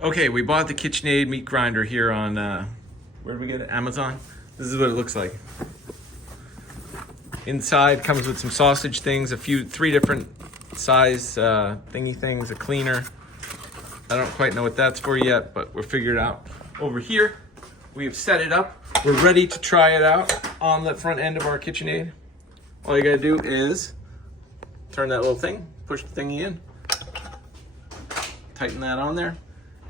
Okay, we bought the KitchenAid meat grinder here on, where did we get it? Amazon. This is what it looks like. Inside comes with some sausage things, three different size thingy things, a cleaner. I don't quite know what that's for yet, but we'll figure it out. Over here, we've set it up. We're ready to try it out on the front end of our KitchenAid. All you gotta do is turn that little thing, push the thingy in, tighten that on there,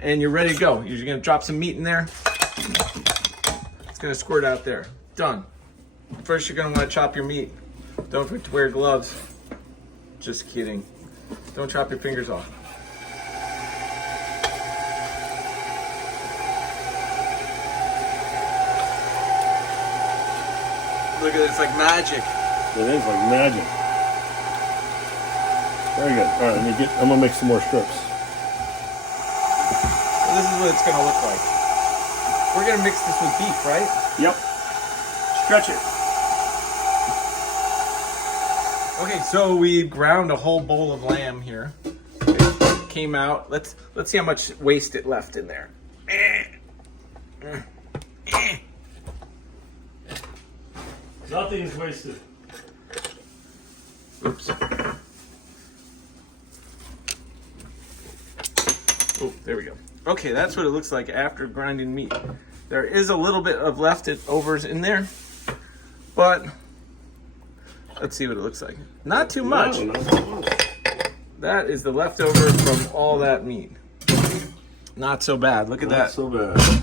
and you're ready to go. You're gonna drop some meat in there. It's gonna squirt out there. Done. First, you're gonna wanna chop your meat. Don't forget to wear gloves. Just kidding. Don't chop your fingers off. Look at it, it's like magic. It is like magic. Very good. All right, I'm gonna make some more strips. So this is what it's gonna look like. We're gonna mix this with beef, right? Yep. Stretch it. Okay, so we ground a whole bowl of lamb here. It came out. Let's see how much waste it left in there. Nothing is wasted. Oops. Oh, there we go. Okay, that's what it looks like after grinding meat. There is a little bit of leftovers in there, but let's see what it looks like. Not too much. No, not too much. That is the leftover from all that meat. Not so bad. Look at that. Not so bad.